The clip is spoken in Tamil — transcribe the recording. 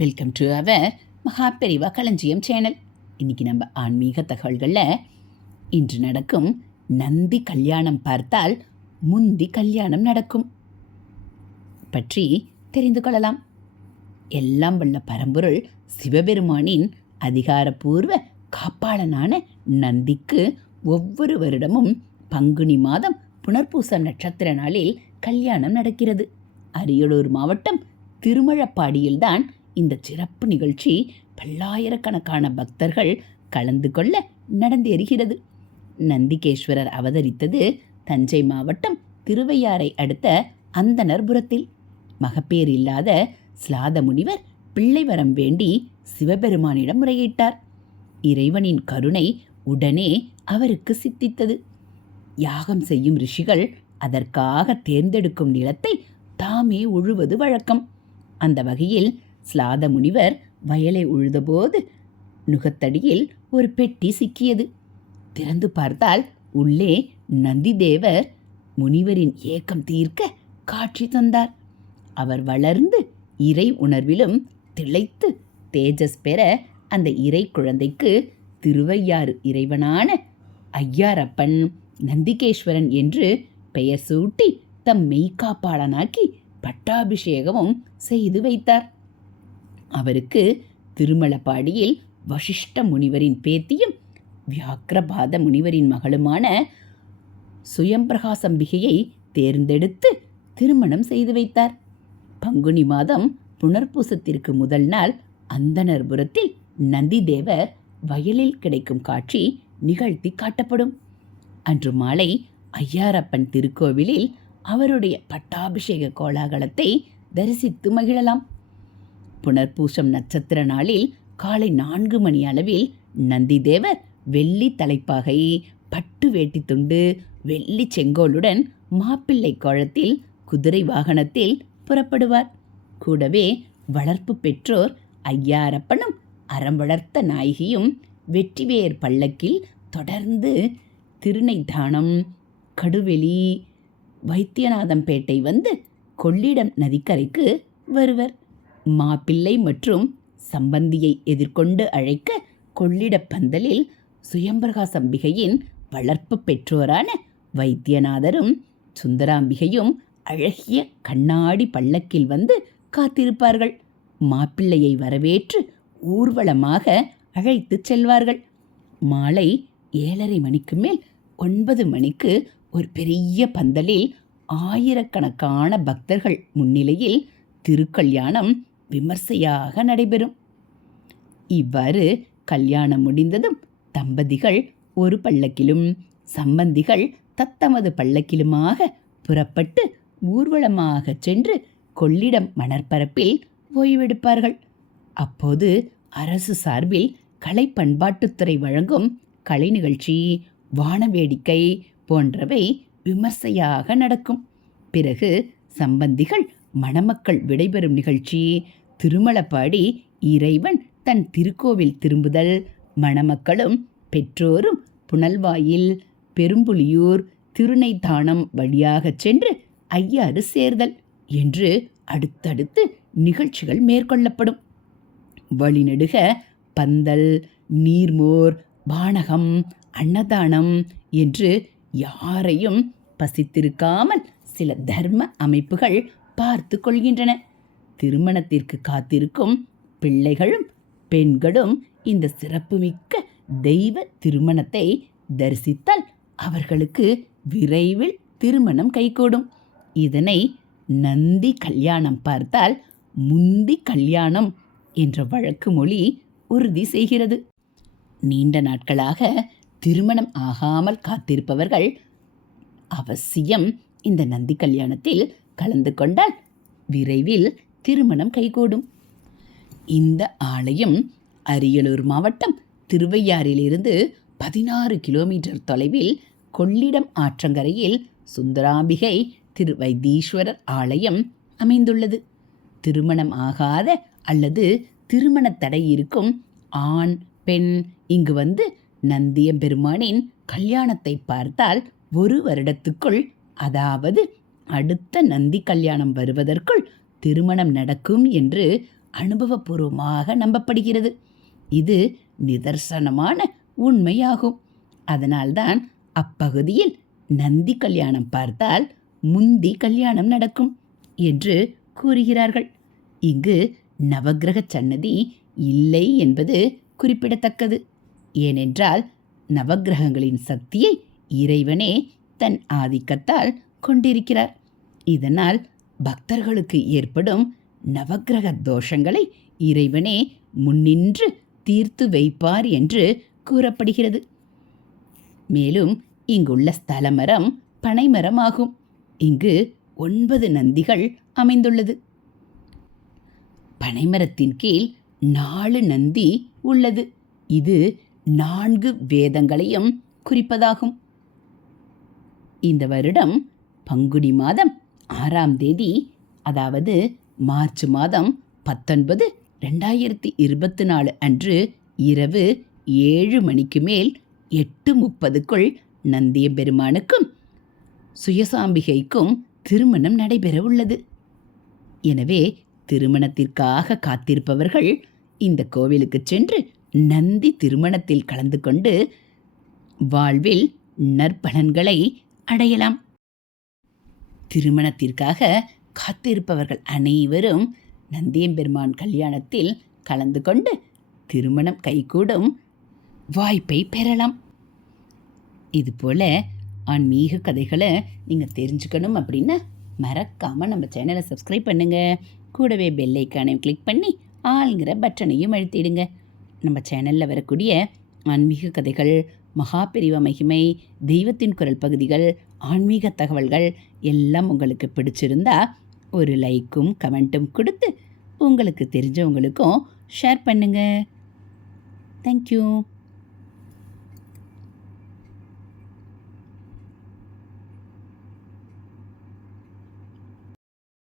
வெல்கம் டு அவர் மகாபெரிவா களஞ்சியம் சேனல். இன்றைக்கி நம்ம ஆன்மீக தகவல்களில் இன்று நடக்கும் நந்தி கல்யாணம் பார்த்தால் முந்தி கல்யாணம் நடக்கும் பற்றி தெரிந்து கொள்ளலாம். எல்லாம் வல்ல பரம்பொருள் சிவபெருமானின் அதிகாரப்பூர்வ காப்பாளனான நந்திக்கு ஒவ்வொரு வருடமும் பங்குனி மாதம் புனர்பூசம் நட்சத்திர நாளில் கல்யாணம் நடக்கிறது. அரியலூர் மாவட்டம் திருமழப்பாடியில்தான் இந்த சிறப்பு நிகழ்ச்சி பல்லாயிரக்கணக்கான பக்தர்கள் கலந்து கொள்ள நடந்தேறுகிறது. நந்திகேஸ்வரர் அவதரித்தது தஞ்சை மாவட்டம் திருவையாறை அடுத்த அந்தனர்புரத்தில். மகப்பேர் இல்லாத ஸ்லாத முனிவர் பிள்ளை வரம் வேண்டி சிவபெருமானிடம் முறையிட்டார். இறைவனின் கருணை உடனே அவருக்கு சித்தித்தது. யாகம் செய்யும் ரிஷிகள் அதற்காக தேர்ந்தெடுக்கும் நிலத்தை தாமே உழுவது வழக்கம். அந்த வகையில் ஸ்லாத முனிவர் வயலை உழுதபோது நுகத்தடியில் ஒரு பெட்டி சிக்கியது. திறந்து பார்த்தால் உள்ளே நந்திதேவர் முனிவரின் ஏக்கம் தீர்க்க காட்சி தந்தார். அவர் வளர்ந்து இறை உணர்விலும் திளைத்து தேஜஸ் பெற அந்த இறை குழந்தைக்கு திருவையாறு இறைவனான ஐயாரப்பன் நந்திகேஸ்வரன் என்று பெயர் சூட்டி தம் மெய்காப்பாளனாக்கி பட்டாபிஷேகமும் செய்து வைத்தார். அவருக்கு திருமலப்பாடியில் வசிஷ்ட முனிவரின் பேத்தியும் வியாக்கிரபாத முனிவரின் மகளுமான சுயம்பிரகாசம்பிகையை தேர்ந்தெடுத்து திருமணம் செய்து வைத்தார். பங்குனி மாதம் புனர்பூசத்திற்கு முதல் நாள் அந்தனர்புரத்தில் நந்திதேவர் வயலில் கிடைக்கும் காட்சி நிகழ்த்தி காட்டப்படும். அன்று மாலை ஐயாரப்பன் திருக்கோவிலில் அவருடைய பட்டாபிஷேக கோலாகலத்தை தரிசித்து மகிழலாம். புனர்பூசம் நட்சத்திர நாளில் காலை 4 மணி அளவில் நந்திதேவர் வெள்ளி தலைப்பாகை, பட்டு வேட்டி துண்டு, வெள்ளி செங்கோலுடன் மாப்பிள்ளை கோலத்தில் குதிரை வாகனத்தில் புறப்படுவார். கூடவே வளர்ப்பு பெற்றோர் ஐயாரப்பனும் அறம் வளர்த்த நாயகியும் வெற்றிவேர் பல்லக்கில் தொடர்ந்து திருநைத்தானம், கடுவெளி, வைத்தியநாதம்பேட்டை வந்து கொள்ளிடம் நதிக்கரைக்கு வருவர். மாப்பிள்ளை மற்றும் சம்பந்தியை எதிர்கொண்டு அழைக்க கொள்ளிடப் பந்தலில் சுயம்பிரகாசம்பிகையின் வளர்ப்பு பெற்றோரான வைத்தியநாதரும் சுந்தராம்பிகையும் அழகிய கண்ணாடி பல்லக்கில் வந்து காத்திருப்பார்கள். மாப்பிள்ளையை வரவேற்று ஊர்வலமாக அழைத்து செல்வார்கள். மாலை 7:30 மணிக்கு மேல் 9 மணிக்கு ஒரு பெரிய பந்தலில் ஆயிரக்கணக்கான பக்தர்கள் முன்னிலையில் திருக்கல்யாணம் விமர்சையாக நடைபெறும். இவ்வாறு கல்யாணம் முடிந்ததும் தம்பதிகள் ஒரு பல்லக்கிலும் சம்பந்திகள் தத்தமது பல்லக்கிலுமாக புறப்பட்டு ஊர்வலமாக சென்று கொள்ளிடம் மணற்பரப்பில் ஓய்வெடுப்பார்கள். அப்போது அரசு சார்பில் கலை பண்பாட்டுத்துறை வழங்கும் கலை நிகழ்ச்சி, வானவேடிக்கை போன்றவை விமர்சையாக நடக்கும். பிறகு சம்பந்திகள் மணமக்கள் விடைபெறும் நிகழ்ச்சி, திருமலப்பாடி இறைவன் தன் திருக்கோவில் திரும்புதல், மணமக்களும் பெற்றோரும் புனல்வாயில், பெரும்புலியூர், திருநைத்தானம் வழியாக சென்று ஐயாறு சேர்தல் என்று அடுத்தடுத்து நிகழ்ச்சிகள் மேற்கொள்ளப்படும். வழிநெடுக பந்தல், நீர்மோர், பானகம், அன்னதானம் என்று யாரையும் பசித்திருக்காமல் சில தர்ம அமைப்புகள் பார்த்து கொள்கின்றன. திருமணத்திற்கு காத்திருக்கும் பிள்ளைகளும் பெண்களும் இந்த சிறப்புமிக்க தெய்வ திருமணத்தை தரிசித்தால் அவர்களுக்கு விரைவில் திருமணம் கைகூடும். இதனை நந்தி கல்யாணம் பார்த்தால் முந்தி கல்யாணம் என்ற வழக்கு மொழி உறுதி செய்கிறது. நீண்ட நாட்களாக திருமணம் ஆகாமல் காத்திருப்பவர்கள் அவசியம் இந்த நந்தி கல்யாணத்தில் கலந்து கொண்டால் விரைவில் திருமணம் கைகூடும். இந்த ஆலயம் அரியலூர் மாவட்டம் திருவையாறிலிருந்து 16 கிலோமீட்டர் தொலைவில் கொள்ளிடம் ஆற்றங்கரையில் சுந்தராம்பிகை திருவைத்தீஸ்வரர் ஆலயம் அமைந்துள்ளது. திருமணம் ஆகாத அல்லது திருமண தடை இருக்கும் ஆண் பெண் இங்கு வந்து நந்தியம்பெருமானின் கல்யாணத்தை பார்த்தால் 1 வருடத்துக்குள், அதாவது அடுத்த நந்தி கல்யாணம் வருவதற்குள் திருமணம் நடக்கும் என்று அனுபவபூர்வமாக நம்பப்படுகிறது. இது நிதர்சனமான உண்மையாகும். அதனால்தான் அப்பகுதியில் நந்தி கல்யாணம் பார்த்தால் முந்தி கல்யாணம் நடக்கும் என்று கூறுகிறார்கள். இங்கு நவக்கிரக சன்னதி இல்லை என்பது குறிப்பிடத்தக்கது. ஏனென்றால் நவக்கிரகங்களின் சக்தியை இறைவனே தன் ஆதிக்கத்தால் கொண்டிருக்கிறார். இதனால் பக்தர்களுக்கு ஏற்படும் நவக்கிரக தோஷங்களை இறைவனே முன்னின்று தீர்த்து வைப்பார் என்று கூறப்படுகிறது. மேலும் இங்குள்ள ஸ்தலமரம் பனைமரம் ஆகும். இங்கு 9 நந்திகள் அமைந்துள்ளது. பனைமரத்தின் கீழ் 4 நந்தி உள்ளது. இது 4 வேதங்களையும் குறிப்பதாகும். இந்த வருடம் பங்குனி மாதம் 6ஆம் தேதி, அதாவது மார்ச் மாதம் 19, 2024 அன்று இரவு 7 மணிக்கு மேல் 8:30க்குள் நந்தியம்பெருமானுக்கும் சுயசாம்பிகைக்கும் திருமணம் நடைபெற உள்ளது. எனவே திருமணத்திற்காக காத்திருப்பவர்கள் இந்த கோவிலுக்கு சென்று நந்தி திருமணத்தில் கலந்து கொண்டு வாழ்வில் நற்பலன்களை அடையலாம். திருமணத்திற்காக காத்திருப்பவர்கள் அனைவரும் நந்தியம்பெருமான் கல்யாணத்தில் கலந்து கொண்டு திருமணம் கைகூடும் வாய்ப்பை பெறலாம். இதுபோல் ஆன்மீக கதைகளை நீங்கள் தெரிஞ்சுக்கணும் அப்படின்னா மறக்காமல் நம்ம சேனலை சப்ஸ்கிரைப் பண்ணுங்கள். கூடவே பெல் ஐக்கானையும் கிளிக் பண்ணி ஆளுங்கிற பட்டனையும் அழுத்திடுங்க. நம்ம சேனலில் வரக்கூடிய ஆன்மீக கதைகள், மகாபெரிவா மகிமை, தெய்வத்தின் குரல் பகுதிகள், ஆன்மீக தகவல்கள் எல்லாம் உங்களுக்கு பிடிச்சிருந்தா ஒரு லைக்கும் கமெண்ட்டும் கொடுத்து உங்களுக்கு தெரிஞ்சவங்களுக்கும் ஷேர் பண்ணுங்கள். தேங்க்யூ.